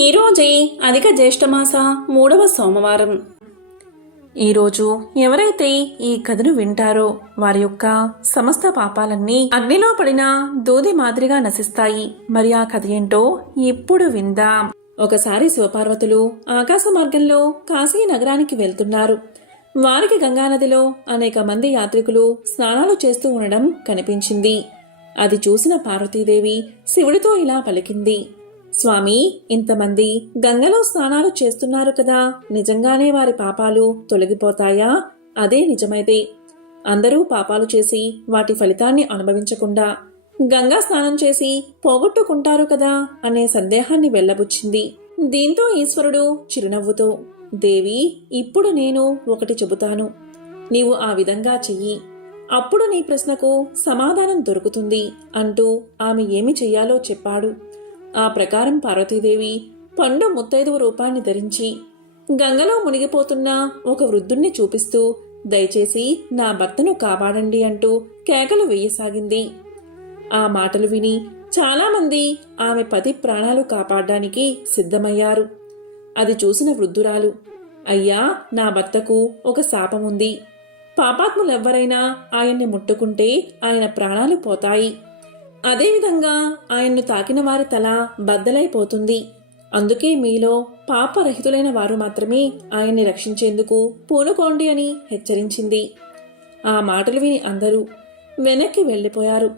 ఈరోజే అధిక జ్యేష్ఠమాస 3వ సోమవారం. ఈరోజు ఎవరైతే ఈ కథను వింటారో వారి యొక్క సమస్త పాపాలన్నీ అగ్నిలో పడిన దూది మాదిరిగా నశిస్తాయి. మరి ఆ కథ ఏంటో ఇప్పుడు విందాం. ఒకసారి శివపార్వతులు ఆకాశ మార్గంలో కాశీ నగరానికి వెళ్తున్నారు. వారికి గంగానదిలో అనేక మంది యాత్రికులు స్నానాలు చేస్తూ ఉండడం కనిపించింది. అది చూసిన పార్వతీదేవి శివుడితో ఇలా పలికింది, స్వామి, ఇంతమంది గంగలో స్నానాలు చేస్తున్నారు కదా, నిజంగానే వారి పాపాలు తొలగిపోతాయా? అదే నిజమైతే అందరూ పాపాలు చేసి వాటి ఫలితాన్ని అనుభవించకుండా గంగా స్నానం చేసి పోగొట్టుకుంటారు కదా అనే సందేహాన్ని వెళ్లబుచ్చింది. దీంతో ఈశ్వరుడు చిరునవ్వుతో, దేవి, ఇప్పుడు నేను ఒకటి చెబుతాను, నీవు ఆ విధంగా చెయ్యి, అప్పుడు నీ ప్రశ్నకు సమాధానం దొరుకుతుంది అంటూ ఆమె ఏమి చెయ్యాలో చెప్పాడు. ఆ ప్రకారం పార్వతీదేవి పండు ముత్తైదువ రూపాన్ని ధరించి గంగలో మునిగిపోతున్న ఒక వృద్ధుణ్ణి చూపిస్తూ, దయచేసి నా భర్తను కాపాడండి అంటూ కేకలు వేయసాగింది. ఆ మాటలు విని చాలామంది ఆమె పతి ప్రాణాలు కాపాడడానికి సిద్ధమయ్యారు. అది చూసిన వృద్ధురాలు, అయ్యా, నా భర్తకు ఒక శాపముంది. పాపాత్ములెవ్వరైనా ఆయన్ని ముట్టుకుంటే ఆయన ప్రాణాలు పోతాయి. అదేవిధంగా ఆయన్ను తాకిన వారి తల బద్దలైపోతుంది. అందుకే మీలో పాపరహితులైన వారు మాత్రమే ఆయన్ని రక్షించేందుకు పూనుకోండి అని హెచ్చరించింది. ఆ మాటలు విని అందరూ వెనక్కి వెళ్లిపోయారు.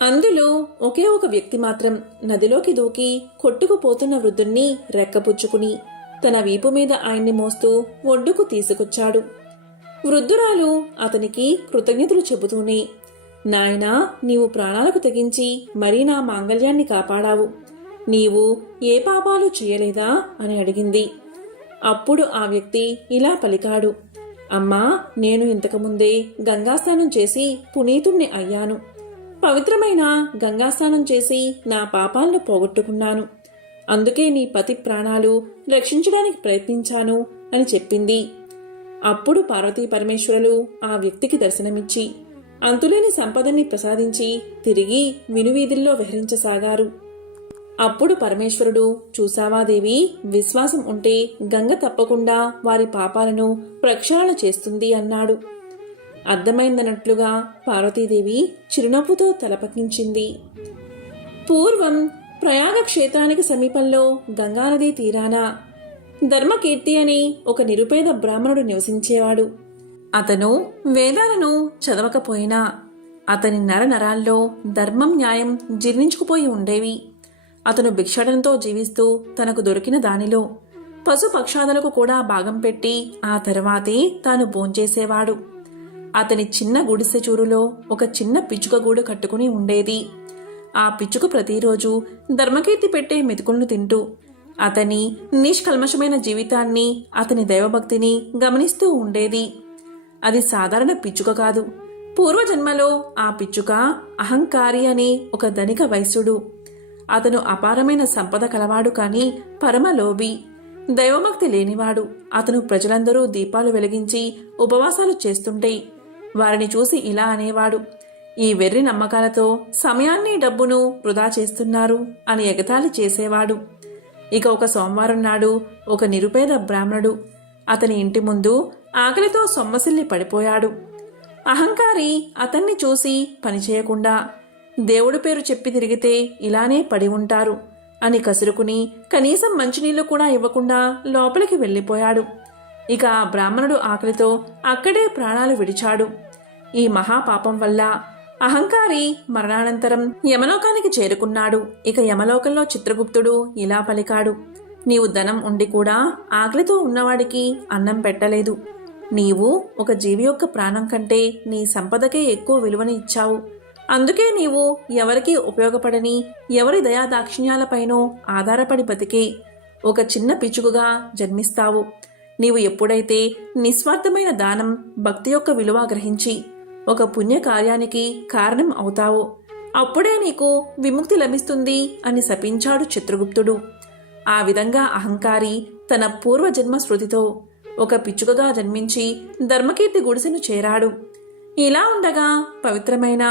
అందులో ఒకే ఒక వ్యక్తి మాత్రం నదిలోకి దూకి కొట్టుకుపోతున్న వృద్ధుణ్ణి రెక్కపుచ్చుకుని తన వీపు మీద ఆయన్ని మోస్తూ ఒడ్డుకు తీసుకొచ్చాడు. వృద్ధురాలు అతనికి కృతజ్ఞతలు చెబుతూనే, నాయనా, నీవు ప్రాణాలకు తెగించి మరీ నా మాంగళ్యాన్ని కాపాడావు. నీవు ఏ పాపాలు చేయలేదా అని అడిగింది. అప్పుడు ఆ వ్యక్తి ఇలా పలికాడు, అమ్మా, నేను ఇంతకుముందే గంగాస్నానం చేసి పునీతుణ్ణి అయ్యాను. పవిత్రమైన గంగాస్నానం చేసి నా పాపాలను పోగొట్టుకున్నాను. అందుకే నీ పతి ప్రాణాలు రక్షించడానికి ప్రయత్నించాను అని చెప్పింది. అప్పుడు పార్వతీ పరమేశ్వరులు ఆ వ్యక్తికి దర్శనమిచ్చి అంతులేని సంపదని ప్రసాదించి తిరిగి వినువీధుల్లో విహరించసాగారు. అప్పుడు పరమేశ్వరుడు, చూసావా దేవి, విశ్వాసం ఉంటే గంగ తప్పకుండా వారి పాపాలను ప్రక్షాళన చేస్తుంది అన్నాడు. అర్థమైందన్నట్లుగా పార్వతీదేవి చిరునవ్వుతో తలపకించింది. పూర్వం ప్రయాగ క్షేత్రానికి సమీపంలో గంగానదీ తీరాన ధర్మకీర్తి అని ఒక నిరుపేద బ్రాహ్మణుడు నివసించేవాడు. అతను వేదాలను చదవకపోయినా అతని నరనరాల్లో ధర్మం, న్యాయం జీర్ణించుకుపోయి ఉండేవి. అతను భిక్షాటనతో జీవిస్తూ తనకు దొరికిన దానిలో పశుపక్షాదులకు కూడా భాగం పెట్టి ఆ తర్వాతే తాను భోంచేసేవాడు. అతని చిన్న గుడిసె చూరులో ఒక చిన్న పిచ్చుక గూడు కట్టుకుని ఉండేది. ఆ పిచ్చుక ప్రతిరోజు ధర్మకీర్తి పెట్టే మెతుకులను తింటూ అతని నిష్కల్మషమైన జీవితాన్ని, అతని దైవభక్తిని గమనిస్తూ ఉండేది. అది సాధారణ పిచ్చుక కాదు. పూర్వజన్మలో ఆ పిచ్చుక అహంకారి అనే ఒక ధనిక వైశ్యుడు. అతను అపారమైన సంపద కలవాడు, కాని పరమలోభి, దైవభక్తి లేనివాడు. అతను ప్రజలందరూ దీపాలు వెలిగించి ఉపవాసాలు చేస్తుంటే వారిని చూసి ఇలా అనేవాడు, ఈ వెర్రి నమ్మకాలతో సమయాన్ని, డబ్బును వృధా చేస్తున్నారు అని ఎగతాళి చేసేవాడు. ఇక ఒక సోమవారం నాడు ఒక నిరుపేద బ్రాహ్మణుడు అతని ఇంటి ముందు ఆకలితో సొమ్మసిల్లి పడిపోయాడు. అహంకారి అతన్ని చూసి పనిచేయకుండా, దేవుడి పేరు చెప్పి తిరిగితే ఇలానే పడి ఉంటారు అని కసురుకుని కనీసం మంచినీళ్లు కూడా ఇవ్వకుండా లోపలికి వెళ్లిపోయాడు. ఇక ఆ బ్రాహ్మణుడు ఆకలితో అక్కడే ప్రాణాలు విడిచాడు. ఈ మహాపాపం వల్ల అహంకారి మరణానంతరం యమలోకానికి చేరుకున్నాడు. ఇక యమలోకంలో చిత్రగుప్తుడు ఇలా పలికాడు, నీవు ధనం ఉండి కూడా ఆకలితో ఉన్నవాడికి అన్నం పెట్టలేదు. నీవు ఒక జీవి యొక్క ప్రాణం కంటే నీ సంపదకే ఎక్కువ విలువని ఇచ్చావు. అందుకే నీవు ఎవరికీ ఉపయోగపడని, ఎవరి దయాదాక్షిణ్యాలపైనో ఆధారపడి బతికే ఒక చిన్న పిచ్చుకగా జన్మిస్తావు. నీవు ఎప్పుడైతే నిస్వార్థమైన దానం, భక్తి యొక్క విలువ గ్రహించి ఒక పుణ్యకార్యానికి కారణం అవుతావో అప్పుడే నీకు విముక్తి లభిస్తుంది అని శపించాడు చిత్రగుప్తుడు. ఆ విధంగా అహంకారి తన పూర్వజన్మ స్మృతితో ఒక పిచ్చుకగా జన్మించి ధర్మకీర్తి గుడిసెను చేరాడు. ఇలా ఉండగా పవిత్రమైన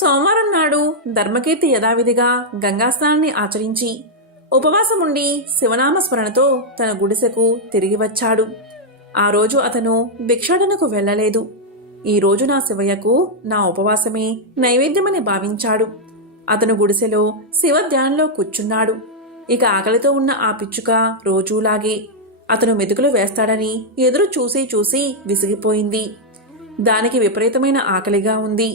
సోమవారం నాడు ధర్మకీర్తి యథావిధిగా గంగాస్నానాన్ని ఆచరించి ఉపవాసముండి శివనామస్మరణతో తన గుడిసెకు తిరిగి వచ్చాడు. ఆ రోజు అతను భిక్షాటనకు వెళ్ళలేదు. ఈ రోజు నా శివయ్యకు నా ఉపవాసమే నైవేద్యమని భావించాడు. అతను గుడిసెలో శివ ధ్యానంలో కూర్చున్నాడు. ఇక ఆకలితో ఉన్న ఆ పిచ్చుక రోజూలాగే అతను మెతుకులు వేస్తాడని ఎదురు చూసి చూసి విసిగిపోయింది. దానికి విపరీతమైన ఆకలిగా ఉంది.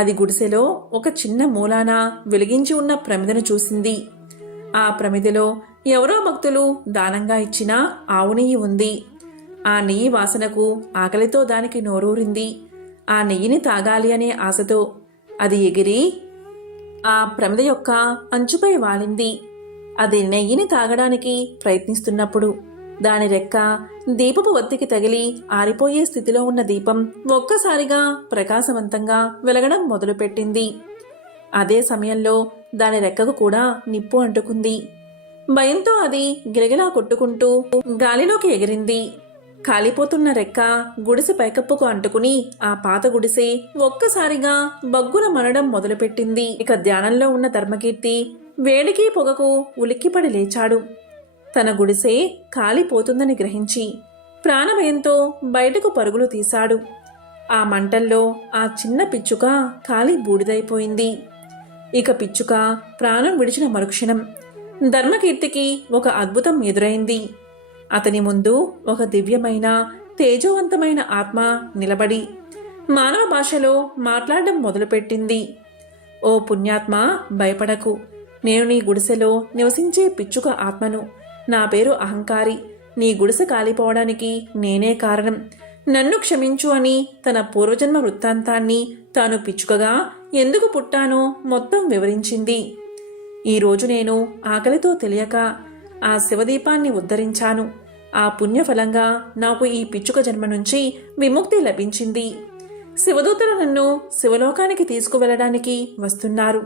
అది గుడిసెలో ఒక చిన్న మూలాన వెలిగించి ఉన్న ప్రమిదను చూసింది. ఆ ప్రమిదలో ఎవరో భక్తులు దానంగా ఇచ్చిన ఆవు నెయ్యి ఉంది. ఆ నెయ్యి వాసనకు ఆకలితో దానికి నోరూరింది. ఆ నెయ్యిని తాగాలి అనే ఆశతో అది ఎగిరి ఆ ప్రమిద యొక్క అంచుపై వాలింది. అది నెయ్యిని తాగడానికి ప్రయత్నిస్తున్నప్పుడు దాని రెక్క దీపపు వత్తికి తగిలి ఆరిపోయే స్థితిలో ఉన్న దీపం ఒక్కసారిగా ప్రకాశవంతంగా వెలగడం మొదలుపెట్టింది. అదే సమయంలో దాని రెక్కకు కూడా నిప్పు అంటుకుంది. భయంతో అది గిలగిలా కొట్టుకుంటూ గాలిలోకి ఎగిరింది. కాలిపోతున్న రెక్క గుడిసె పైకప్పుకు అంటుకుని ఆ పాత గుడిసె ఒక్కసారిగా బగ్గున మనడం మొదలుపెట్టింది. ఇక ధ్యానంలో ఉన్న ధర్మకీర్తి వేడికి పొగకు ఉలిక్కిపడి లేచాడు. తన గుడిసె కాలిపోతుందని గ్రహించి ప్రాణభయంతో బయటకు పరుగులు తీశాడు. ఆ మంటల్లో ఆ చిన్న పిచ్చుక కాలి బూడిదైపోయింది. ఇక పిచ్చుక ప్రాణం విడిచిన మరుక్షణం ధర్మకీర్తికి ఒక అద్భుతం ఎదురైంది. అతని ముందు ఒక దివ్యమైన తేజోవంతమైన ఆత్మ నిలబడి మానవ భాషలో మాట్లాడడం మొదలుపెట్టింది. ఓ పుణ్యాత్మ, భయపడకు. నేను నీ గుడిసెలో నివసించే పిచ్చుక ఆత్మను. నా పేరు అహంకారి. నీ గుడిసె కాలిపోవడానికి నేనే కారణం. నన్ను క్షమించు అని తన పూర్వజన్మ వృత్తాంతాన్ని, తాను పిచ్చుకగా ఎందుకు పుట్టానో మొత్తం వివరించింది. ఈరోజు నేను ఆకలితో తెలియక ఆ శివదీపాన్ని ఉద్ధరించాను. ఆ పుణ్యఫలంగా నాకు ఈ పిచ్చుక జన్మ నుంచి విముక్తి లభించింది. శివదూతలు నన్ను శివలోకానికి తీసుకువెళ్ళడానికి వస్తున్నారు.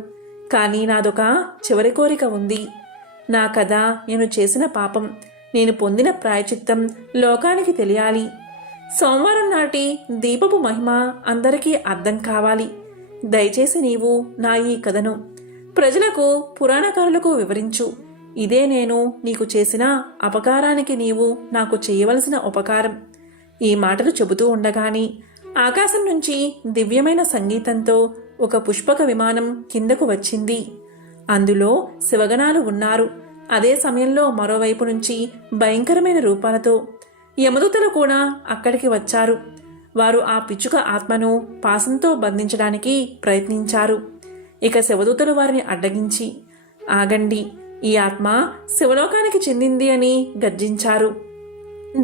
కానీ నాదొక చివరి కోరిక ఉంది. నా కథ, నేను చేసిన పాపం, నేను పొందిన ప్రాయచిత్తం లోకానికి తెలియాలి. సోమవారం నాటి దీపపు మహిమ అందరికీ అర్థం కావాలి. దయచేసి నీవు నా ఈ కథను ప్రజలకు, పురాణకారులకు వివరించు. ఇదే నేను నీకు చేసిన అపకారానికి నీవు నాకు చేయవలసిన ఉపకారం. ఈ మాటలు చెబుతూ ఉండగాని ఆకాశం నుంచి దివ్యమైన సంగీతంతో ఒక పుష్పక విమానం కిందకు వచ్చింది. అందులో శివగణాలు ఉన్నారు. అదే సమయంలో మరోవైపు నుంచి భయంకరమైన రూపాలతో యమదూతలు కూడా అక్కడికి వచ్చారు. వారు ఆ పిచ్చుక ఆత్మను పాశంతో బంధించడానికి ప్రయత్నించారు. ఇక శివదూతలు వారిని అడ్డగించి, ఆగండి, ఈ ఆత్మ శివలోకానికి చెందింది అని గర్జించారు.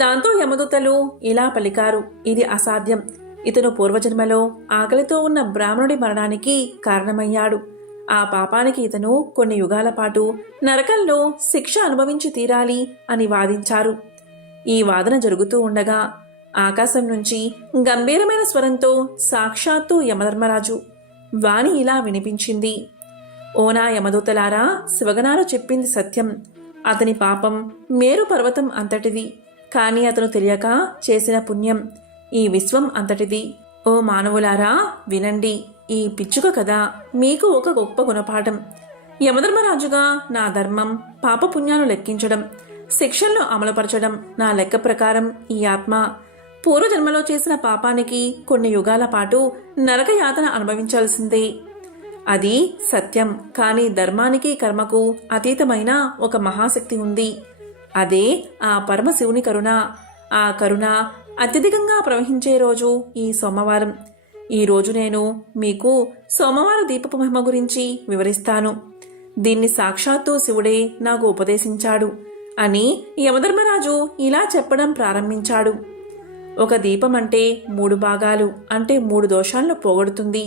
దాంతో యమదూతలు ఇలా పలికారు, ఇది అసాధ్యం. ఇతను పూర్వజన్మలో ఆకలితో ఉన్న బ్రాహ్మణుడి మరణానికి కారణమయ్యాడు. ఆ పాపానికి ఇతను కొన్ని యుగాల పాటు నరకంలో శిక్ష అనుభవించి తీరాలి అని వాదించారు. ఈ వాదన జరుగుతూ ఉండగా ఆకాశం నుంచి గంభీరమైన స్వరంతో సాక్షాత్తు యమధర్మరాజు వాణి ఇలా వినిపించింది. ఓనా యమదూతలారా, శివగణాలు చెప్పింది సత్యం. అతని పాపం మేరు పర్వతం అంతటిది. కానీ అతను తెలియక చేసిన పుణ్యం ఈ విశ్వం అంతటిది. ఓ మానవులారా, వినండి. ఈ పిచ్చుక కదా మీకు ఒక గొప్ప గుణపాఠం. యమధర్మరాజుగా నా ధర్మం, పాపపుణ్యాలు లెక్కించడం, శిక్షలను అమలుపరచడం నా లెక్క ప్రకారం ఈ ఆత్మ పూర్వజన్మలో చేసిన పాపానికి కొన్ని యుగాల పాటు నరకయాతన అనుభవించాల్సిందే. అది సత్యం. కానీ ధర్మానికి, కర్మకు అతీతమైన ఒక మహాశక్తి ఉంది. అదే ఆ పరమశివుని కరుణ. ఆ కరుణ అత్యధికంగా ప్రవహించే రోజు ఈ సోమవారం. ఈ రోజు నేను మీకు సోమవార దీపపు మహిమ గురించి వివరిస్తాను. దీన్ని సాక్షాత్తు శివుడే నాకు ఉపదేశించాడు అని యమధర్మరాజు ఇలా చెప్పడం ప్రారంభించాడు. ఒక దీపం అంటే 3 భాగాలు, అంటే 3 దోషాలను పోగొడుతుంది.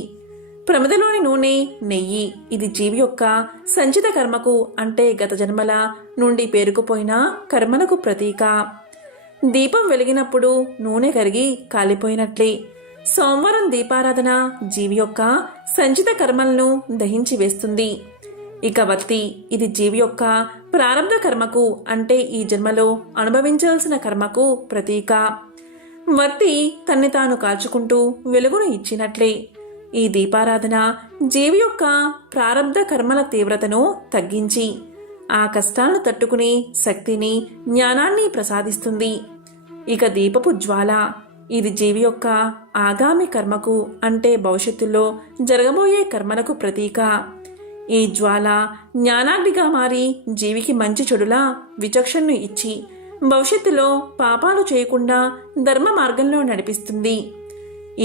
ప్రమిదలోని నూనె, నెయ్యి ఇది జీవి యొక్క సంచిత కర్మకు, అంటే గత జన్మల నుండి పేరుకుపోయిన కర్మలకు ప్రతీక. దీపం వెలిగినప్పుడు నూనె కరిగి కాలిపోయినట్లే సోమవారం దీపారాధన జీవి యొక్క సంచిత కర్మలను దహించి వేస్తుంది. ఇక వత్తి ఇది జీవి యొక్క ప్రారంభ కర్మకు, అంటే ఈ జన్మలో అనుభవించాల్సిన కర్మకు ప్రతీక. వత్తి తన్ని తాను కాల్చుకుంటూ వెలుగును ఇచ్చినట్లే ఈ దీపారాధన జీవి యొక్క ప్రారంధ కర్మల తీవ్రతను తగ్గించి ఆ కష్టాలను తట్టుకునే శక్తిని, జ్ఞానాన్ని ప్రసాదిస్తుంది. ఇక దీపపు జ్వాల, ఇది జీవి యొక్క ఆగామి కర్మకు అంటే భవిష్యత్తులో జరగబోయే కర్మలకు ప్రతీక. ఈ జ్వాల జ్ఞానాగ్నిగా మారి జీవికి మంచి చెడుల విచక్షణను ఇచ్చి భవిష్యత్తులో పాపాలు చేయకుండా ధర్మ మార్గంలో నడిపిస్తుంది.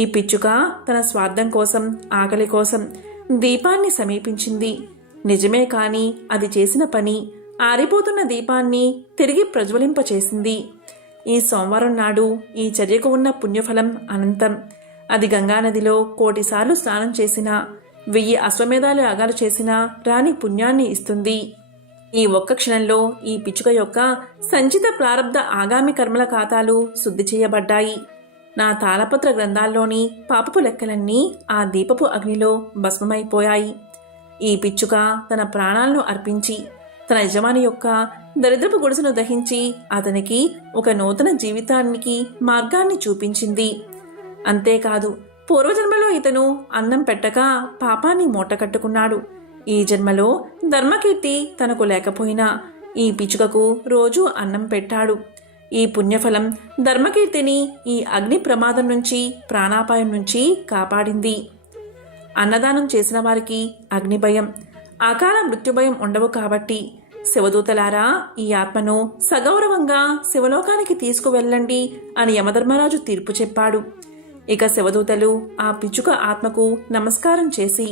ఈ పిచ్చుక తన స్వార్థం కోసం, ఆకలి కోసం దీపాన్ని సమీపించింది. నిజమే, కాని అది చేసిన పని ఆరిపోతున్న దీపాన్ని తిరిగి ప్రజ్వలింపచేసింది. ఈ సోమవారం నాడు ఈ చర్యకు ఉన్న పుణ్యఫలం అనంతం. అది గంగానదిలో 1,000,000 సార్లు స్నానం చేసినా, 1000 అశ్వమేధాలు యాగాలు చేసినా రాని పుణ్యాన్ని ఇస్తుంది. ఈ ఒక్క క్షణంలో ఈ పిచ్చుక యొక్క సంచిత ప్రారబ్ధ ఆగామి కర్మల ఖాతాలు శుద్ధి చేయబడ్డాయి. నా తాళపత్ర గ్రంథాల్లోని పాపపు లెక్కలన్నీ ఆ దీపపు అగ్నిలో భస్మమైపోయాయి. ఈ పిచ్చుక తన ప్రాణాలను అర్పించి తన యజమాని యొక్క దరిద్రపు గుడిసెను దహించి అతనికి ఒక నూతన జీవితానికి మార్గాన్ని చూపించింది. అంతేకాదు, పూర్వజన్మలో ఇతను అన్నం పెట్టక పాపాన్ని మూటకట్టుకున్నాడు. ఈ జన్మలో ధర్మకీర్తి తనకు లేకపోయినా ఈ పిచ్చుకకు రోజూ అన్నం పెట్టాడు. ఈ పుణ్యఫలం ధర్మకీర్తిని ఈ అగ్ని ప్రమాదం నుంచి, ప్రాణాపాయం నుంచి కాపాడింది. అన్నదానం చేసిన వారికి అగ్ని భయం, అకాల మృత్యుభయం ఉండవు. కాబట్టి శివదూతలారా, ఈ ఆత్మను సగౌరవంగా శివలోకానికి తీసుకువెళ్ళండి అని యమధర్మరాజు తీర్పు చెప్పాడు. ఇక శివదూతలు ఆ పిచ్చుక ఆత్మకు నమస్కారం చేసి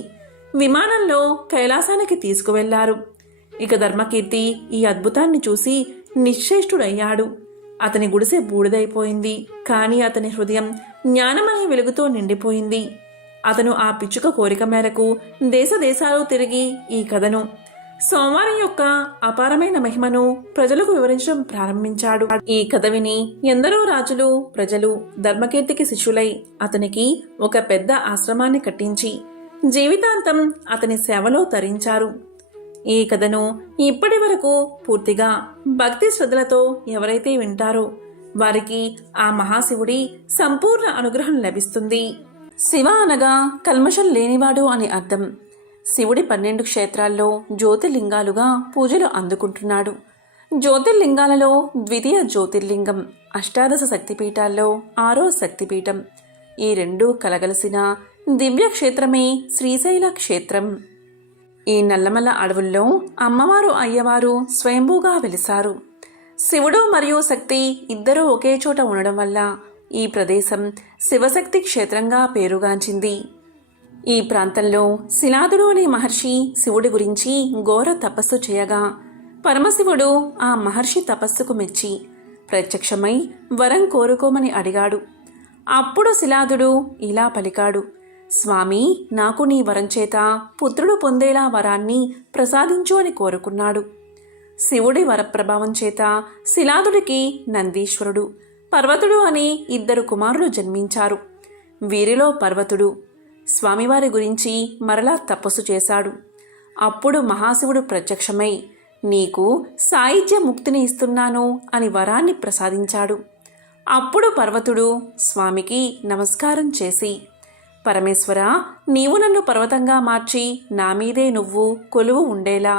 విమానంలో కైలాసానికి తీసుకువెళ్లారు. ఇక ధర్మకీర్తి ఈ అద్భుతాన్ని చూసి నిశ్చేష్టుడయ్యాడు. అతని గుడిసె బూడిదైపోయింది. కానీ అతని హృదయం జ్ఞానమనే వెలుగుతో నిండిపోయింది. అతను ఆ పిచ్చుక కోరిక మేరకు దేశాలు తిరిగి ఈ కథను, సోమవారం యొక్క అపారమైన మహిమను ప్రజలకు వివరించడం ప్రారంభించాడు. ఈ కథ విని ఎందరో రాజులు, ప్రజలు ధర్మకీర్తికి శిష్యులై అతనికి ఒక పెద్ద ఆశ్రమాన్ని కట్టించి జీవితాంతం అతని సేవలో తరించారు. ఈ కథను ఇప్పటి వరకు పూర్తిగా భక్తి శ్రద్ధలతో ఎవరైతే వింటారో వారికి ఆ మహాశివుడి సంపూర్ణ అనుగ్రహం లభిస్తుంది. శివ అనగా కల్మషం లేనివాడు అని అర్థం. శివుడి 12 క్షేత్రాల్లో జ్యోతిర్లింగాలుగా పూజలు అందుకుంటున్నాడు. జ్యోతిర్లింగాలలో ద్వితీయ జ్యోతిర్లింగం, అష్టాదశ శక్తిపీఠాల్లో 6వ శక్తిపీఠం. ఈ రెండూ కలగలిసిన దివ్య క్షేత్రమే శ్రీశైల క్షేత్రం. ఈ నల్లమల్ల అడవుల్లో అమ్మవారు, అయ్యవారు స్వయంభూగా వెలిశారు. శివుడు మరియు శక్తి ఇద్దరూ ఒకే చోట ఉండడం వల్ల ఈ ప్రదేశం శివశక్తి క్షేత్రంగా పేరుగాంచింది. ఈ ప్రాంతంలో శిలాదుడు అనే మహర్షి శివుడి గురించి ఘోర తపస్సు చేయగా పరమశివుడు ఆ మహర్షి తపస్సుకు మెచ్చి ప్రత్యక్షమై వరం కోరుకోమని అడిగాడు. అప్పుడు శిలాదుడు ఇలా పలికాడు: స్వామి, నాకు నీ వరం చేత పుత్రుడు పొందేలా వరాన్ని ప్రసాదించు అని కోరుకున్నాడు. శివుడి వరప్రభావం చేత శిలాదుడికి నందీశ్వరుడు, పర్వతుడు అని 2 కుమారులు జన్మించారు. వీరిలో పర్వతుడు స్వామివారి గురించి మరలా తపస్సు చేశాడు. అప్పుడు మహాశివుడు ప్రత్యక్షమై నీకు సాయుధ్య ముక్తిని ఇస్తున్నాను అని వరాన్ని ప్రసాదించాడు. అప్పుడు పర్వతుడు స్వామికి నమస్కారం చేసి, పరమేశ్వర, నీవు నన్ను పర్వతంగా మార్చి నా మీదే నువ్వు కొలువు ఉండేలా,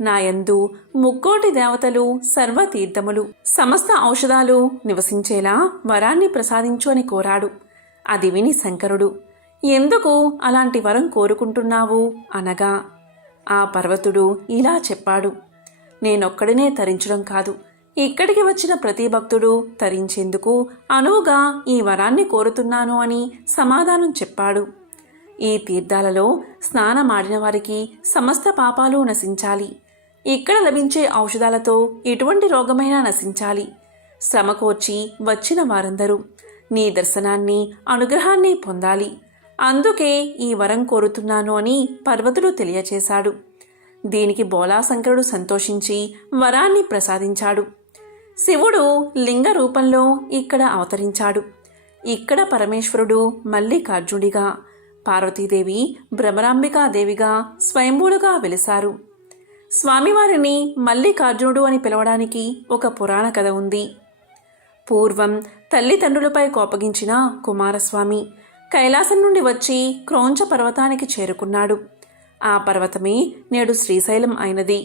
నాయందు 3,000,000 దేవతలు, సర్వతీర్థములు, సమస్త ఔషధాలు నివసించేలా వరాన్ని ప్రసాదించు అని కోరాడు. అది విని శంకరుడు, ఎందుకు అలాంటి వరం కోరుకుంటున్నావు అనగా ఆ పర్వతుడు ఇలా చెప్పాడు: నేనొక్కడినే తరించడం కాదు, ఇక్కడికి వచ్చిన ప్రతి భక్తుడు తరించేందుకు అనువుగా ఈ వరాన్ని కోరుతున్నాను అని సమాధానం చెప్పాడు. ఈ తీర్థాలలో స్నానమాడిన వారికి సమస్త పాపాలు నశించాలి. ఇక్కడ లభించే ఔషధాలతో ఎటువంటి రోగమైనా నశించాలి. శ్రమ కోర్చి వచ్చిన వారందరూ నీ దర్శనాన్ని, అనుగ్రహాన్ని పొందాలి. అందుకే ఈ వరం కోరుతున్నాను అని పర్వతుడు తెలియచేశాడు. దీనికి బోలాశంకరుడు సంతోషించి వరాన్ని ప్రసాదించాడు. శివుడు లింగ రూపంలో ఇక్కడ అవతరించాడు. ఇక్కడ పరమేశ్వరుడు మల్లికార్జునుడిగా, పార్వతీదేవి భ్రమరాంబికాదేవిగా స్వయంభూలుగా వెలిశారు. స్వామివారిని మల్లికార్జునుడు అని పిలవడానికి ఒక పురాణ కథ ఉంది. పూర్వం తల్లిదండ్రులపై కోపగించిన కుమారస్వామి కైలాసం నుండి వచ్చి క్రౌంచ పర్వతానికి చేరుకున్నాడు. ఆ పర్వతమే నేడు శ్రీశైలం అయినది.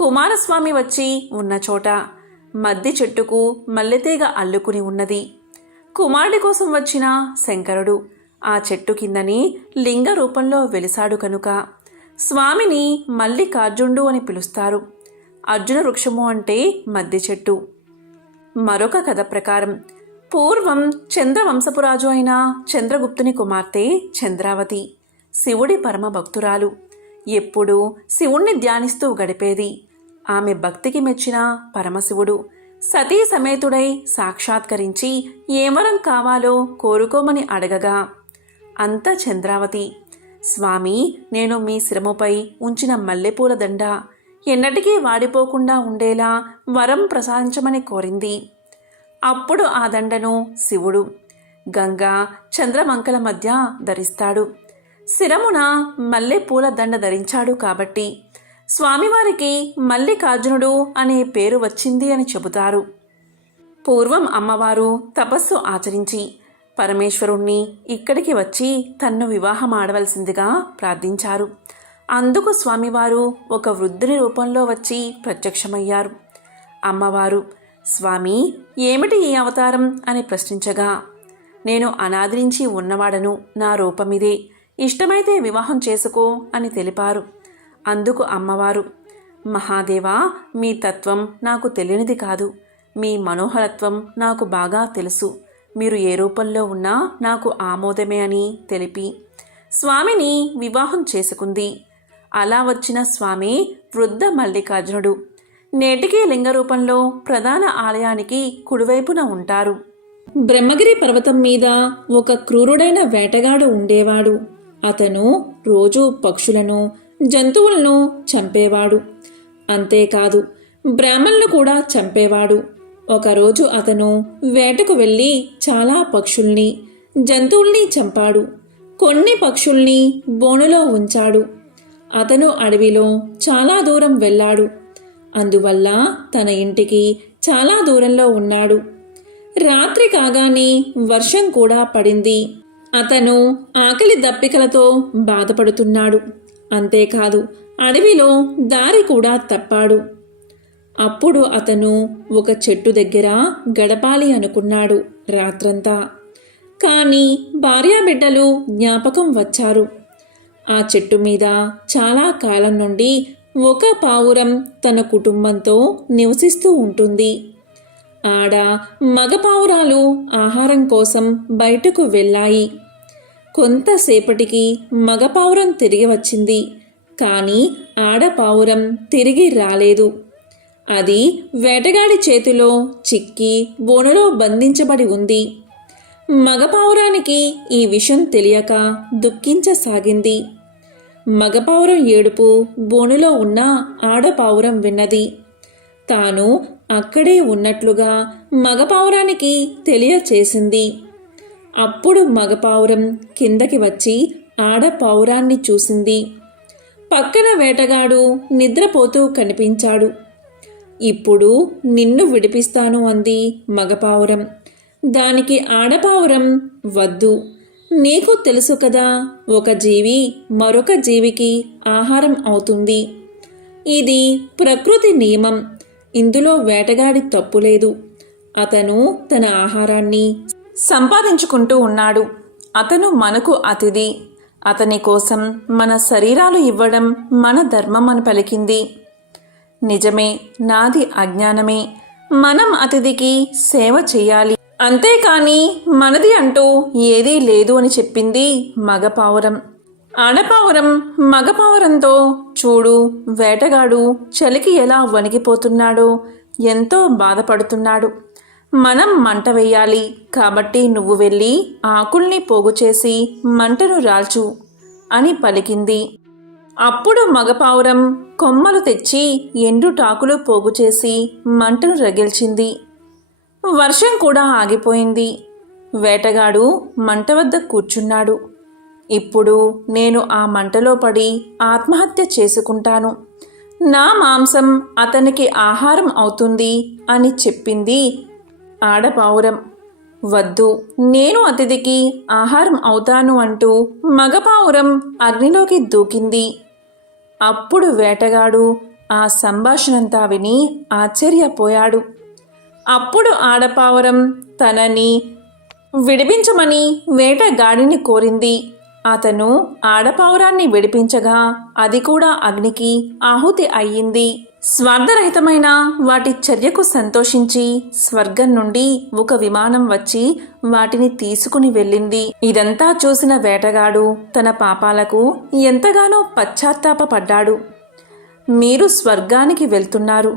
కుమారస్వామి వచ్చి ఉన్న చోట మద్ది చెట్టుకు మల్లెతీగ అల్లుకుని ఉన్నది. కుమారుడి కోసం వచ్చిన శంకరుడు ఆ చెట్టు కిందని లింగ రూపంలో వెలిసాడు కనుక స్వామిని మల్లికార్జునుడు అని పిలుస్తారు. అర్జున వృక్షము అంటే మద్ది చెట్టు. మరొక కథ ప్రకారం పూర్వం చంద్రవంశపురాజు అయిన చంద్రగుప్తుని కుమార్తె చంద్రావతి శివుడి పరమ భక్తురాలు. ఎప్పుడూ శివుణ్ణి ధ్యానిస్తూ గడిపేది. ఆమె భక్తికి మెచ్చిన పరమశివుడు సతీ సమేతుడై సాక్షాత్కరించి ఏమరం కావాలో కోరుకోమని అడగగా అంత చంద్రావతి, స్వామి, నేను మీ శిరముపై ఉంచిన మల్లెపూల దండ ఎన్నటికీ వాడిపోకుండా ఉండేలా వరం ప్రసాదించమని కోరింది. అప్పుడు ఆ దండను శివుడు గంగా చంద్రమంకల మధ్య ధరిస్తాడు. శిరమున మల్లెపూల దండ ధరించాడు కాబట్టి స్వామివారికి మల్లికార్జునుడు అనే పేరు వచ్చింది అని చెబుతారు. పూర్వం అమ్మవారు తపస్సు ఆచరించి పరమేశ్వరుణ్ణి ఇక్కడికి వచ్చి తన్ను వివాహం ఆడవలసిందిగా ప్రార్థించారు. అందుకు స్వామివారు ఒక వృద్ధుని రూపంలో వచ్చి ప్రత్యక్షమయ్యారు. అమ్మవారు, స్వామి, ఏమిటి ఈ అవతారం అని ప్రశ్నించగా, నేను అనాది నుంచి ఉన్నవాడను, నా రూపమిదే, ఇష్టమైతే వివాహం చేసుకో అని తెలిపారు. అందుకు అమ్మవారు, మహాదేవా, మీ తత్వం నాకు తెలియనిది కాదు, మీ మనోహరత్వం నాకు బాగా తెలుసు, మీరు ఏ రూపంలో ఉన్నా నాకు ఆమోదమే అని తెలిపి స్వామిని వివాహం చేసుకుంది. అలా వచ్చిన స్వామి వృద్ధ మల్లికార్జునుడు. నేటికీ లింగ రూపంలో ప్రధాన ఆలయానికి కుడివైపున ఉంటారు. బ్రహ్మగిరి పర్వతం మీద ఒక క్రూరుడైన వేటగాడు ఉండేవాడు. అతను రోజూ పక్షులను, జంతువులను చంపేవాడు. అంతేకాదు, బ్రాహ్మణులు కూడా చంపేవాడు. ఒకరోజు అతను వేటకు వెళ్ళి చాలా పక్షుల్ని, జంతువుల్ని చంపాడు. కొన్ని పక్షుల్ని బోనులో ఉంచాడు. అతను అడవిలో చాలా దూరం వెళ్ళాడు. అందువల్ల తన ఇంటికి చాలా దూరంలో ఉన్నాడు. రాత్రి కాగానే వర్షం కూడా పడింది. అతను ఆకలి దప్పికలతో బాధపడుతున్నాడు. అంతేకాదు, అడవిలో దారి కూడా తప్పాడు. అప్పుడు అతను ఒక చెట్టు దగ్గర గడపాలి అనుకున్నాడు రాత్రంతా. కానీ భార్యాబిడ్డలు జ్ఞాపకం వచ్చారు. ఆ చెట్టు మీద చాలా కాలం నుండి ఒక పావురం తన కుటుంబంతో నివసిస్తూ ఉంటుంది. ఆడ మగ పావురాలు ఆహారం కోసం బయటకు వెళ్ళాయి. కొంతసేపటికి మగ పావురం తిరిగి వచ్చింది. కానీ ఆడ పావురం తిరిగి రాలేదు. అది వేటగాడి చేతిలో చిక్కి బోనులో బంధించబడి ఉంది. మగ పావురానికి ఈ విషయం తెలియక దుఃఖించసాగింది. మగపావురం ఏడుపు బోనులో ఉన్న ఆడపావురం విన్నది. తాను అక్కడే ఉన్నట్లుగా మగపావురానికి తెలియచేసింది. అప్పుడు మగపావురం కిందకి వచ్చి ఆడపావురాన్ని చూసింది. పక్కన వేటగాడు నిద్రపోతూ కనిపించాడు. ఇప్పుడు నిన్ను విడిపిస్తాను అంది మగపావురం. దానికి ఆడపావురం, వద్దు, నీకు తెలుసు కదా, ఒక జీవి మరొక జీవికి ఆహారం అవుతుంది. ఇది ప్రకృతి నియమం. ఇందులో వేటగాడి తప్పులేదు. అతను తన ఆహారాన్ని సంపాదించుకుంటూ ఉన్నాడు. అతను మనకు అతిథి. అతని కోసం మన శరీరాలు ఇవ్వడం మన ధర్మం అని పలికింది. నిజమే, నాది అజ్ఞానమే. మనం అతిథికి సేవ చేయాలి, అంతేకాని మనది అంటూ ఏదీ లేదు అని చెప్పింది మగపావురం. ఆడపావురం మగపావురంతో, చూడు, వేటగాడు చలికి ఎలా వణికిపోతున్నాడో, ఎంతో బాధపడుతున్నాడు. మనం మంట వేయాలి, కాబట్టి నువ్వు వెళ్ళి ఆకుల్ని పోగు చేసి మంటను రాల్చు అని పలికింది. అప్పుడు మగపావురం కొమ్మలు తెచ్చి ఎండుటాకులు పోగు చేసి మంటను రగిల్చింది. వర్షం కూడా ఆగిపోయింది. వేటగాడు మంట వద్ద కూర్చున్నాడు. ఇప్పుడు నేను ఆ మంటలో పడి ఆత్మహత్య చేసుకుంటాను. నా మాంసం అతనికి ఆహారం అవుతుంది అని చెప్పింది ఆడపావురం. వద్దు, నేను అతిథికి ఆహారం అవుతాను అంటూ మగపావురం అగ్నిలోకి దూకింది. అప్పుడు వేటగాడు ఆ సంభాషణంతా విని ఆశ్చర్యపోయాడు. అప్పుడు ఆడపావురం తనని విడిపించమని వేటగాడిని కోరింది. అతను ఆడపావురాన్ని విడిపించగా అది కూడా అగ్నికి ఆహుతి అయ్యింది. స్వార్థరహితమైన వాటి చర్యకు సంతోషించి స్వర్గం నుండి ఒక విమానం వచ్చి వాటిని తీసుకుని వెళ్ళింది. ఇదంతా చూసిన వేటగాడు తన పాపాలకు ఎంతగానో పశ్చాత్తాపపడ్డాడు. మీరు స్వర్గానికి వెళ్తున్నారు,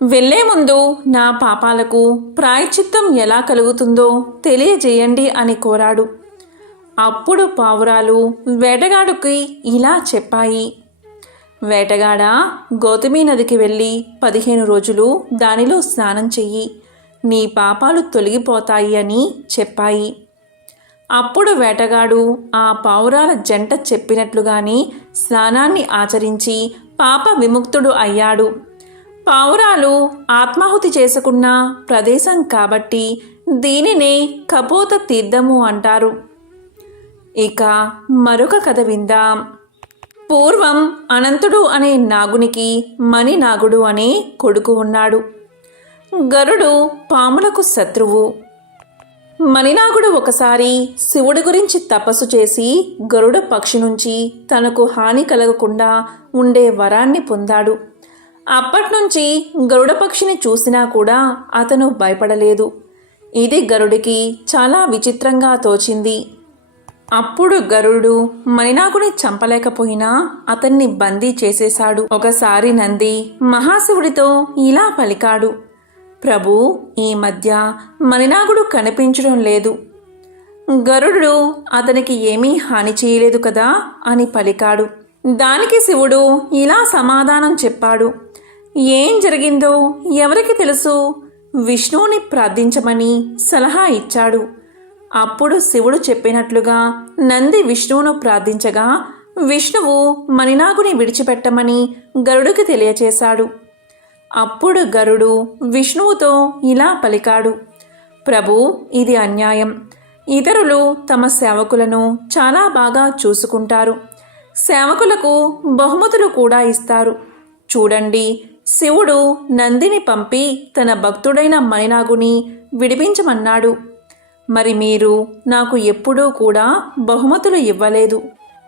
వెళ్లే ముందు నా పాపాలకు ప్రాయశ్చిత్తం ఎలా కలుగుతుందో తెలియజేయండి అని కోరాడు. అప్పుడు పావురాలు వేటగాడుకి ఇలా చెప్పాయి. వేటగాడా, గౌతమి నదికి వెళ్ళి 15 రోజులు దానిలో స్నానం చెయ్యి, నీ పాపాలు తొలగిపోతాయి అని చెప్పాయి. అప్పుడు వేటగాడు ఆ పావురాల జంట చెప్పినట్లుగానే స్నానాన్ని ఆచరించి పాప విముక్తుడు అయ్యాడు. పావురాలు ఆత్మాహుతి చేసుకున్న ప్రదేశం కాబట్టి దీనినే కపోత తీర్థము అంటారు. ఇక మరొక కథ విందాం. పూర్వం అనంతుడు అనే నాగునికి మణినాగుడు అనే కొడుకు ఉన్నాడు. గరుడు పాములకు శత్రువు. మణినాగుడు ఒకసారి శివుడి గురించి తపస్సు చేసి గరుడ పక్షి నుంచి తనకు హాని కలగకుండా ఉండే వరాన్ని పొందాడు. అప్పట్నుంచి గరుడ పక్షిని చూసినా కూడా అతను భయపడలేదు. ఇది గరుడికి చాలా విచిత్రంగా తోచింది. అప్పుడు గరుడు మణినాగుని చంపలేకపోయినా అతన్ని బందీ చేసేశాడు. ఒకసారి నంది మహాశివుడితో ఇలా పలికాడు, ప్రభు, ఈ మధ్య మణినాగుడు కనిపించడం లేదు. గరుడు అతనికి ఏమీ హాని చేయలేదు కదా అని పలికాడు. దానికి శివుడు ఇలా సమాధానం చెప్పాడు, ఏం జరిగిందో ఎవరికి తెలుసు, విష్ణువుని ప్రార్థించమని సలహా ఇచ్చాడు. అప్పుడు శివుడు చెప్పినట్లుగా నంది విష్ణువును ప్రార్థించగా విష్ణువు మణినాగుని విడిచిపెట్టమని గరుడికి తెలియచేశాడు. అప్పుడు గరుడు విష్ణువుతో ఇలా పలికాడు, ప్రభు, ఇది అన్యాయం. ఇతరులు తమ సేవకులను చాలా బాగా చూసుకుంటారు, సేవకులకు బహుమతులు కూడా ఇస్తారు. చూడండి, శివుడు నందిని పంపి తన భక్తుడైన మణినాగుని విడిపించమన్నాడు. మరి మీరు నాకు ఎప్పుడూ కూడా బహుమతులు ఇవ్వలేదు.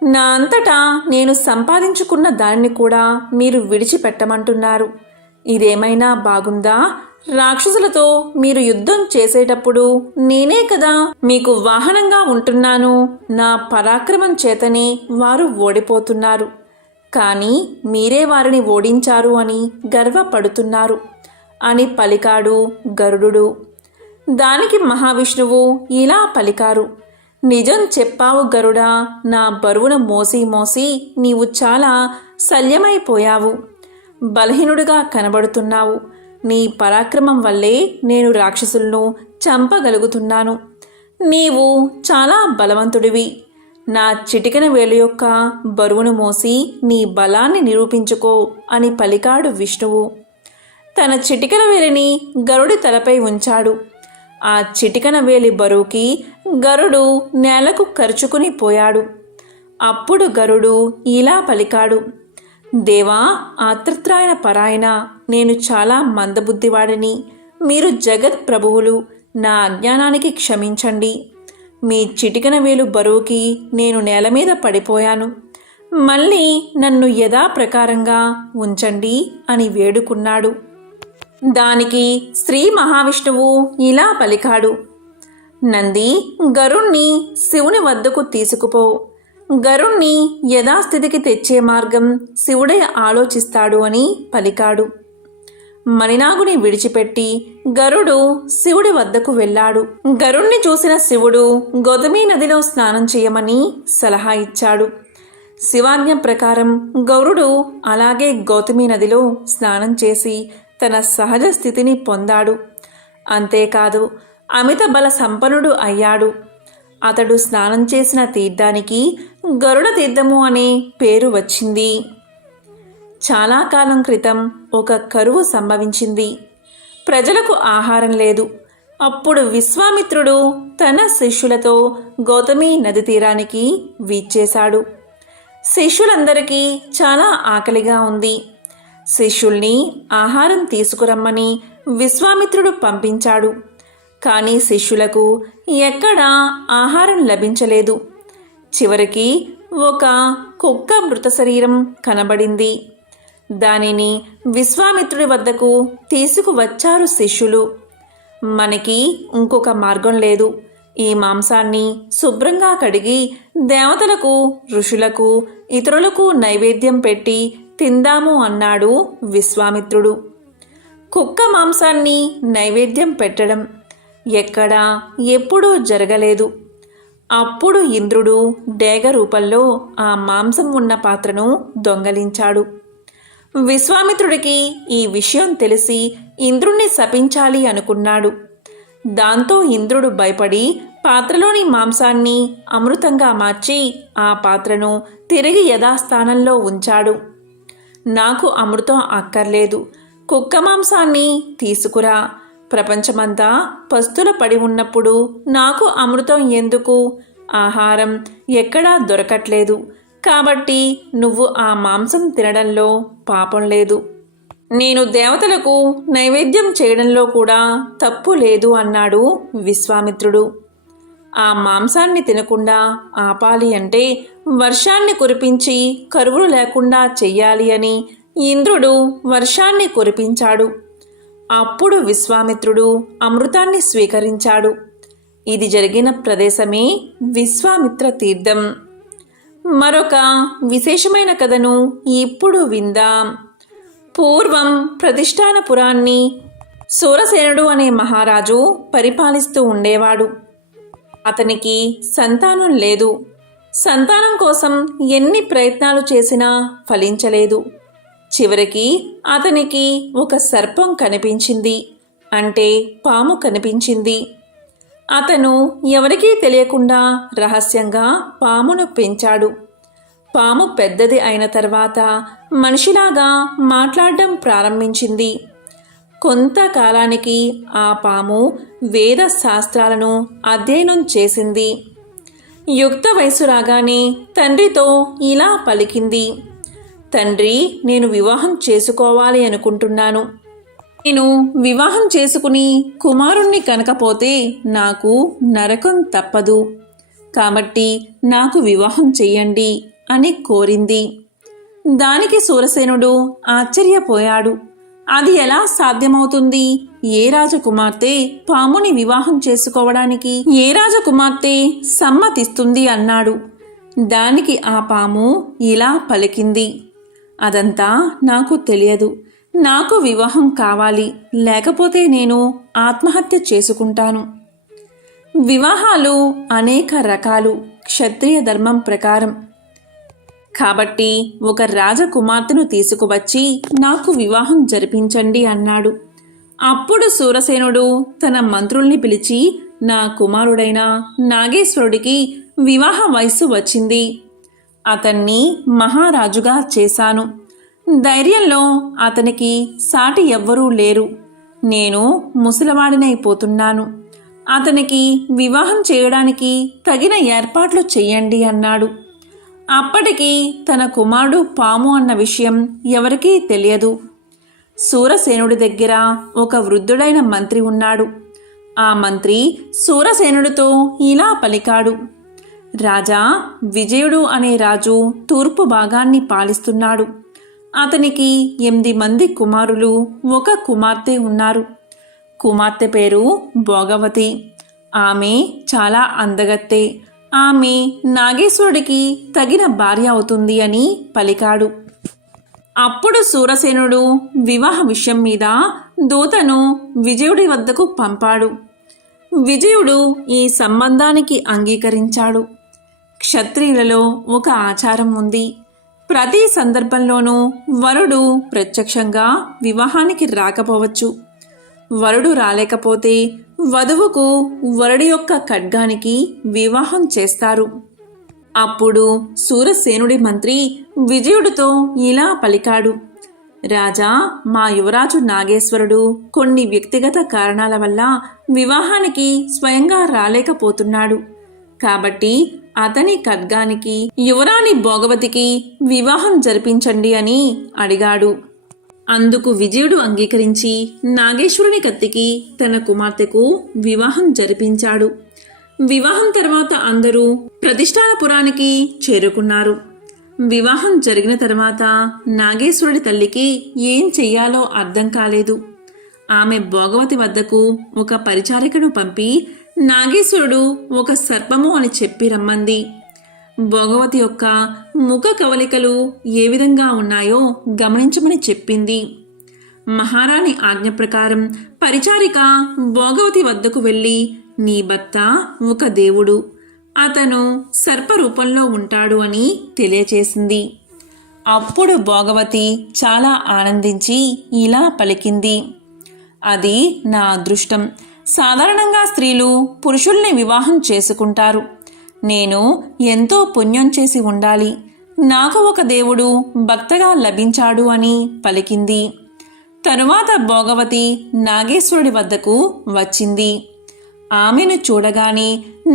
నా అంతటా నేను సంపాదించుకున్న దానిని కూడా మీరు విడిచిపెట్టమంటున్నారు. ఇదేమైనా బాగుందా? రాక్షసులతో మీరు యుద్ధం చేసేటప్పుడు నేనే కదా మీకు వాహనంగా ఉంటున్నాను. నా పరాక్రమం చేతనే వారు ఓడిపోతున్నారు, కానీ మీరే వారిని ఓడించారు అని గర్వపడుతున్నారు అని పలికాడు గరుడు. దానికి మహావిష్ణువు ఇలా పలికారు, నిజం చెప్పావు గరుడా, నా బరువును మోసి మోసి నీవు చాలా శల్యమైపోయావు, బలహీనుడిగా కనబడుతున్నావు. నీ పరాక్రమం వల్లే నేను రాక్షసులను చంపగలుగుతున్నాను. నీవు చాలా బలవంతుడివి. నా చిటికెన వేలు యొక్క బరువును మోసి నీ బలాన్ని నిరూపించుకో అని పలికాడు విష్ణువు. తన చిటికెన వేలిని గరుడి తలపై ఉంచాడు. ఆ చిటికెన వేలి బరువుకి గరుడు నేలకు ఖర్చుకుని పోయాడు. అప్పుడు గరుడు ఇలా పలికాడు, దేవా, ఆత్రత్రాయణ పరాయణ, నేను చాలా మందబుద్ధివాడిని. మీరు జగత్ ప్రభువులు, నా అజ్ఞానానికి క్షమించండి. మీ చిటికెన వేలు బరువుకి నేను నేల మీద పడిపోయాను. మళ్ళీ నన్ను యథాప్రకారంగా ఉంచండి అని వేడుకున్నాడు. దానికి శ్రీ మహావిష్ణువు ఇలా పలికాడు, నంది, గరుణ్ణి శివుని వద్దకు తీసుకుపో. గరుణ్ణి యథాస్థితికి తెచ్చే మార్గం శివుడే ఆలోచిస్తాడు అని పలికాడు. మణినాగుని విడిచిపెట్టి గరుడు శివుడి వద్దకు వెళ్ళాడు. గరుణ్ణి చూసిన శివుడు గౌతమి నదిలో స్నానం చేయమని సలహా ఇచ్చాడు. శివాజ్ఞ ప్రకారం గరుడు అలాగే గౌతమి నదిలో స్నానం చేసి తన సహజ స్థితిని పొందాడు. అంతేకాదు, అమిత బల సంపన్నుడు అయ్యాడు. అతడు స్నానం చేసిన తీర్థానికి గరుడ తీర్థము అనే పేరు వచ్చింది. చాలా కాలం క్రితం ఒక కరువు సంభవించింది. ప్రజలకు ఆహారం లేదు. అప్పుడు విశ్వామిత్రుడు తన శిష్యులతో గౌతమి నది తీరానికి వీచ్చేశాడు. శిష్యులందరికీ చాలా ఆకలిగా ఉంది. శిష్యుల్ని ఆహారం తీసుకురమ్మని విశ్వామిత్రుడు పంపించాడు. కానీ శిష్యులకు ఎక్కడా ఆహారం లభించలేదు. చివరికి ఒక కుక్క మృత శరీరం కనబడింది. దానిని విశ్వామిత్రుడి వద్దకు తీసుకువచ్చారు శిష్యులు. మనకి ఇంకొక మార్గం లేదు. ఈ మాంసాన్ని శుభ్రంగా కడిగి దేవతలకు, ఋషులకు, ఇతరులకు నైవేద్యం పెట్టి తిందాము అన్నాడు విశ్వామిత్రుడు. కుక్క మాంసాన్ని నైవేద్యం పెట్టడం ఎక్కడా ఎప్పుడూ జరగలేదు. అప్పుడు ఇంద్రుడు డేగ రూపంలో ఆ మాంసం ఉన్న పాత్రను దొంగలించాడు. విశ్వామిత్రుడికి ఈ విషయం తెలిసి ఇంద్రుణ్ణి శపించాలి అనుకున్నాడు. దాంతో ఇంద్రుడు భయపడి పాత్రలోని మాంసాన్ని అమృతంగా మార్చి ఆ పాత్రను తిరిగి యథాస్థానంలో ఉంచాడు. నాకు అమృతం అక్కర్లేదు, కుక్క మాంసాన్ని తీసుకురా. ప్రపంచమంతా పస్తుల పడి ఉన్నప్పుడు నాకు అమృతం ఎందుకు? ఆహారం ఎక్కడా దొరకట్లేదు, కాబట్టి నువ్వు ఆ మాంసం తినడంలో పాపం లేదు. నేను దేవతలకు నైవేద్యం చేయడంలో కూడా తప్పు లేదు అన్నాడు విశ్వామిత్రుడు. ఆ మాంసాన్ని తినకుండా ఆపాలి అంటే వర్షాన్ని కురిపించి కరువులు లేకుండా చెయ్యాలి అని ఇంద్రుడు వర్షాన్ని కురిపించాడు. అప్పుడు విశ్వామిత్రుడు అమృతాన్ని స్వీకరించాడు. ఇది జరిగిన ప్రదేశమే విశ్వామిత్ర తీర్థం. మరొక విశేషమైన కథను ఇప్పుడు విందాం. పూర్వం ప్రతిష్టానపురాన్ని సూరసేనుడు అనే మహారాజు పరిపాలిస్తూ ఉండేవాడు. అతనికి సంతానం లేదు. సంతానం కోసం ఎన్ని ప్రయత్నాలు చేసినా ఫలించలేదు. చివరికి అతనికి ఒక సర్పం కనిపించింది, అంటే పాము కనిపించింది. అతను ఎవరికీ తెలియకుండా రహస్యంగా పామును పెంచాడు. పాము పెద్దది అయిన తర్వాత మనిషిలాగా మాట్లాడడం ప్రారంభించింది. కొంతకాలానికి ఆ పాము వేద శాస్త్రాలను అధ్యయనం చేసింది. యుక్త వయసు రాగానే తండ్రితో ఇలా పలికింది: తండ్రి, నేను వివాహం చేసుకోవాలి అనుకుంటున్నాను. నేను వివాహం చేసుకుని కుమారుణ్ణి కనకపోతే నాకు నరకం తప్పదు. కాబట్టి నాకు వివాహం చెయ్యండి అని కోరింది. దానికి సూరసేనుడు ఆశ్చర్యపోయాడు. అది ఎలా సాధ్యమవుతుంది? ఏ రాజకుమార్తె పాముని వివాహం చేసుకోవడానికి ఏ రాజకుమార్తె సమ్మతిస్తుంది అన్నాడు. దానికి ఆ పాము ఇలా పలికింది: అదంతా నాకు తెలియదు. నాకు వివాహం కావాలి, లేకపోతే నేను ఆత్మహత్య చేసుకుంటాను. వివాహాలు అనేక రకాలు క్షత్రియ ధర్మం ప్రకారం. కాబట్టి ఒక రాజకుమార్తెను తీసుకువచ్చి నాకు వివాహం జరిపించండి అన్నాడు. అప్పుడు సూరసేనుడు తన మంత్రుల్ని పిలిచి, నా కుమారుడైన నాగేశ్వరుడికి వివాహ వయస్సు వచ్చింది. అతన్ని మహారాజుగా చేశాను. ధైర్యంలో అతనికి సాటి ఎవ్వరూ లేరు. నేను ముసలివాడినైపోతున్నాను. అతనికి వివాహం చేయడానికి తగిన ఏర్పాట్లు చెయ్యండి అన్నాడు. అప్పటికి తన కుమారుడు పాము అన్న విషయం ఎవరికీ తెలియదు. సూరసేనుడి దగ్గర ఒక వృద్ధుడైన మంత్రి ఉన్నాడు. ఆ మంత్రి సూరసేనుడితో ఇలా పలికాడు: రాజా, విజయుడు అనే రాజు తూర్పు భాగాన్ని పాలిస్తున్నాడు. అతనికి 8 మంది కుమారులు, ఒక కుమార్తె ఉన్నారు. కుమార్తె పేరు భోగవతి. ఆమె చాలా అందగత్తె. ఆమె నాగేశ్వరుడికి తగిన భార్య అవుతుంది అని పలికాడు. అప్పుడు సూరసేనుడు వివాహ విషయం మీద దూతను విజయుడి వద్దకు పంపాడు. విజయుడు ఈ సంబంధానికి అంగీకరించాడు. క్షత్రియులలో ఒక ఆచారం ఉంది. ప్రతి సందర్భంలోనూ వరుడు ప్రత్యక్షంగా వివాహానికి రాకపోవచ్చు. వరుడు రాలేకపోతే వధువుకు వరుడి యొక్క ఖడ్గానికి వివాహం చేస్తారు. అప్పుడు సూరసేనుడి మంత్రి విజయుడితో ఇలా పలికాడు: రాజా, మా యువరాజు నాగేశ్వరుడు కొన్ని వ్యక్తిగత కారణాల వల్ల వివాహానికి స్వయంగా రాలేకపోతున్నాడు. కాబట్టి అతని ఖడ్గానికి యువరాణి భోగవతికి వివాహం జరిపించండి అని అడిగాడు. అందుకు విజయుడు అంగీకరించి నాగేశ్వరుని కత్తికి తన కుమార్తెకు వివాహం జరిపించాడు. వివాహం తర్వాత అందరూ ప్రతిష్టానపురానికి చేరుకున్నారు. వివాహం జరిగిన తర్వాత నాగేశ్వరుడి తల్లికి ఏం చెయ్యాలో అర్థం కాలేదు. ఆమె భోగవతి వద్దకు ఒక పరిచారికను పంపి నాగేశ్వరుడు ఒక సర్పము అని చెప్పి రమ్మంది. భోగవతి యొక్క ముఖ కవలికలు ఏ విధంగా ఉన్నాయో గమనించమని చెప్పింది. మహారాణి ఆజ్ఞ ప్రకారం పరిచారిక భోగవతి వద్దకు వెళ్ళి, నీ భర్త ఒక దేవుడు, అతను సర్పరూపంలో ఉంటాడు అని తెలియచేసింది. అప్పుడు భోగవతి చాలా ఆనందించి ఇలా పలికింది, అది నా అదృష్టం. సాధారణంగా స్త్రీలు పురుషుల్ని వివాహం చేసుకుంటారు. నేను ఎంతో పుణ్యం చేసి ఉండాలి. నాకు ఒక దేవుడు భక్తగా లభించాడు అని పలికింది. తరువాత భోగవతి నాగేశ్వరుడి వద్దకు వచ్చింది. ఆమెను చూడగానే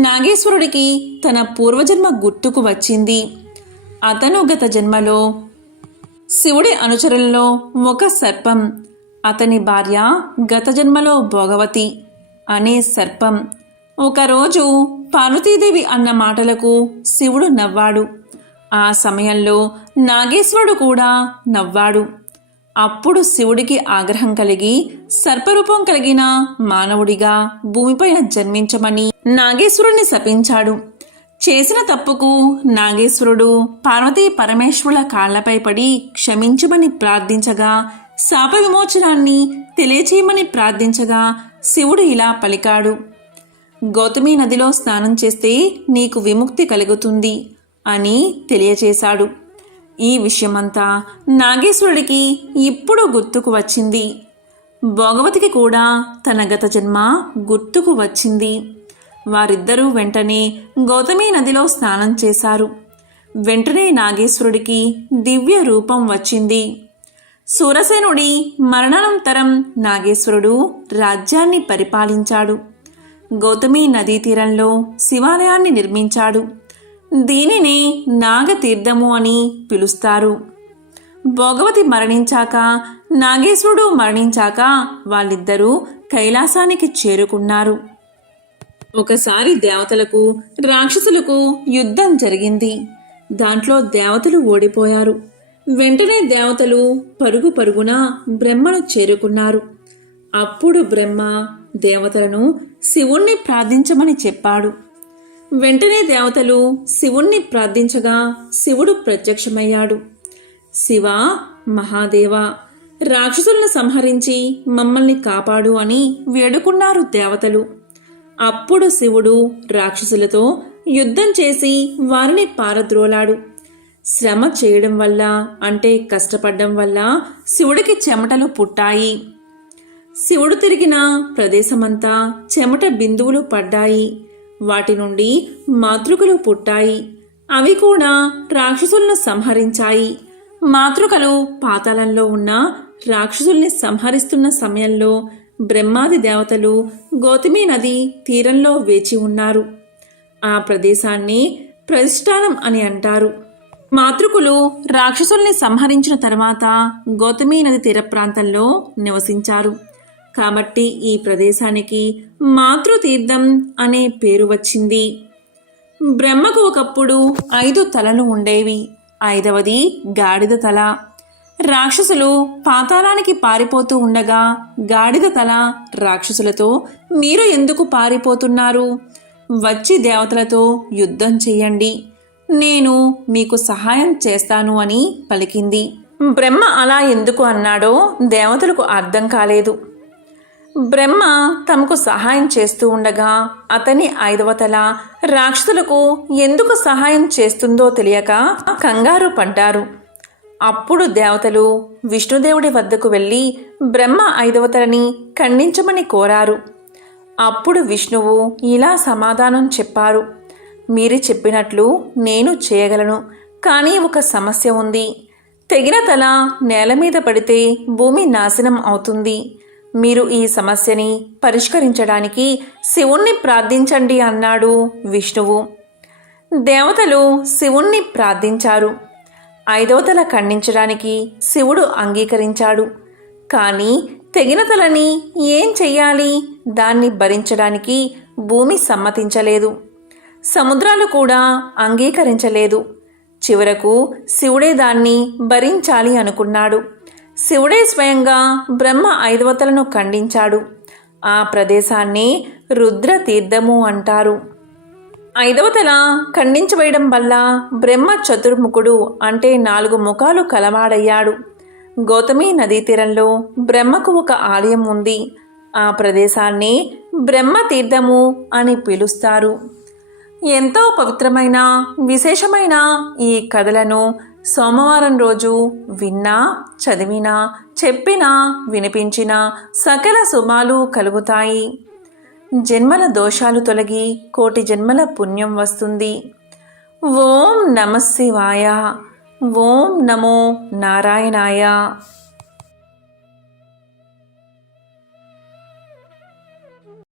నాగేశ్వరుడికి తన పూర్వజన్మ గుర్తుకు వచ్చింది. అతను గత జన్మలో శివుడి అనుచరులలో ఒక సర్పం, అతని భార్య గత జన్మలో భోగవతి అనే సర్పం. ఒకరోజు పార్వతీదేవి అన్న మాటలకు శివుడు నవ్వాడు. ఆ సమయంలో నాగేశ్వరుడు కూడా నవ్వాడు. అప్పుడు శివుడికి ఆగ్రహం కలిగి సర్పరూపం కలిగిన మానవుడిగా భూమిపైన జన్మించమని నాగేశ్వరుణ్ణి శపించాడు. చేసిన తప్పుకు నాగేశ్వరుడు పార్వతీ పరమేశ్వరుల కాళ్లపై పడి క్షమించమని ప్రార్థించగా, శాప విమోచనాన్ని తెలియచేయమని ప్రార్థించగా శివుడు ఇలా పలికాడు, గౌతమి నదిలో స్నానం చేస్తే నీకు విముక్తి కలుగుతుంది అని తెలియచేశాడు. ఈ విషయమంతా నాగేశ్వరుడికి ఇప్పుడు గుర్తుకు వచ్చింది. భోగవతికి కూడా తన గత జన్మ గుర్తుకు వచ్చింది. వారిద్దరూ వెంటనే గౌతమి నదిలో స్నానం చేశారు. వెంటనే నాగేశ్వరుడికి దివ్య రూపం వచ్చింది. సూరసేనుడి మరణానంతరం నాగేశ్వరుడు రాజ్యాన్ని పరిపాలించాడు. గౌతమి నదీ తీరంలో శివాలయాన్ని నిర్మించాడు. దీనినే నాగతీర్థము అని పిలుస్తారు. భోగవతి మరణించాక, నాగేశ్వరుడు మరణించాక వాళ్ళిద్దరూ కైలాసానికి చేరుకున్నారు. ఒకసారి దేవతలకు రాక్షసులకు యుద్ధం జరిగింది. దాంట్లో దేవతలు ఓడిపోయారు. వెంటనే దేవతలు పరుగు పరుగున బ్రహ్మను చేరుకున్నారు. అప్పుడు బ్రహ్మ దేవతలను శివుణ్ణి ప్రార్థించమని చెప్పాడు. వెంటనే దేవతలు శివుణ్ణి ప్రార్థించగా శివుడు ప్రత్యక్షమయ్యాడు. శివ, మహాదేవ, రాక్షసులను సంహరించి మమ్మల్ని కాపాడు అని వేడుకున్నారు దేవతలు. అప్పుడు శివుడు రాక్షసులతో యుద్ధం చేసి వారిని పారద్రోలాడు. శ్రమ చేయడం వల్ల, అంటే కష్టపడడం వల్ల శివుడికి చెమటలు పుట్టాయి. శివుడు తిరిగిన ప్రదేశమంతా చెమట బిందువులు పడ్డాయి. వాటి నుండి మాతృకలు పుట్టాయి. అవి కూడా రాక్షసులను సంహరించాయి. మాతృకలు పాతాళంలో ఉన్న రాక్షసుల్ని సంహరిస్తున్న సమయంలో బ్రహ్మాది దేవతలు గౌతమి నది తీరంలో వేచి ఉన్నారు. ఆ ప్రదేశాన్ని ప్రతిష్టానం అని అంటారు. మాతృకులు రాక్షసుల్ని సంహరించిన తర్వాత గౌతమి నది తీర ప్రాంతంలో నివసించారు. కాబట్టి ఈ ప్రదేశానికి మాతృతీర్థం అనే పేరు వచ్చింది. బ్రహ్మకు ఒకప్పుడు 5 తలలు ఉండేవి. 5వది గాడిద తల. రాక్షసులు పాతాళానికి పారిపోతూ ఉండగా గాడిద తల రాక్షసులతో, మీరు ఎందుకు పారిపోతున్నారు? వచ్చి దేవతలతో యుద్ధం చెయ్యండి, నేను మీకు సహాయం చేస్తాను అని పలికింది. బ్రహ్మ అలా ఎందుకు అన్నాడో దేవతలకు అర్థం కాలేదు. బ్రహ్మ తమకు సహాయం చేస్తూ ఉండగా అతని 5వ తల రాక్షసులకు ఎందుకు సహాయం చేస్తుందో తెలియక కంగారు పడ్డారు. అప్పుడు దేవతలు విష్ణుదేవుడి వద్దకు వెళ్ళి బ్రహ్మ 5వ తలని ఖండించమని కోరారు. అప్పుడు విష్ణువు ఇలా సమాధానం చెప్పారు, మీరు చెప్పినట్లు నేను చేయగలను, కానీ ఒక సమస్య ఉంది. తెగిన తల నేల మీద పడితే భూమి నాశనం అవుతుంది. మీరు ఈ సమస్యని పరిష్కరించడానికి శివుణ్ణి ప్రార్థించండి అన్నాడు విష్ణువు. దేవతలు శివుణ్ణి ప్రార్థించారు. 5వ తల ఖండించడానికి శివుడు అంగీకరించాడు. కానీ తెగిన తలని ఏం చెయ్యాలి? దాన్ని భరించడానికి భూమి సమ్మతించలేదు, సముద్రాలు కూడా అంగీకరించలేదు. చివరకు శివుడే దాన్ని భరించాలి అనుకున్నాడు. శివుడే స్వయంగా బ్రహ్మ 5వ తలను ఖండించాడు. ఆ ప్రదేశాన్ని రుద్రతీర్థము అంటారు. 5వ తల ఖండించవేయడం వల్ల బ్రహ్మ చతుర్ముఖుడు అంటే 4 ముఖాలు కలవాడయ్యాడు. గౌతమి నదీ తీరంలో బ్రహ్మకు ఒక ఆలయం ఉంది. ఆ ప్రదేశాన్ని బ్రహ్మతీర్థము అని పిలుస్తారు. ఎంతో పవిత్రమైన విశేషమైన ఈ కథలను సోమవారం రోజు విన్నా, చదివినా, చెప్పినా, వినిపించినా సకల శుభాలు కలుగుతాయి. జన్మల దోషాలు తొలగి కోటి జన్మల పుణ్యం వస్తుంది. ఓం నమః శివాయ. ఓం నమో నారాయణాయ.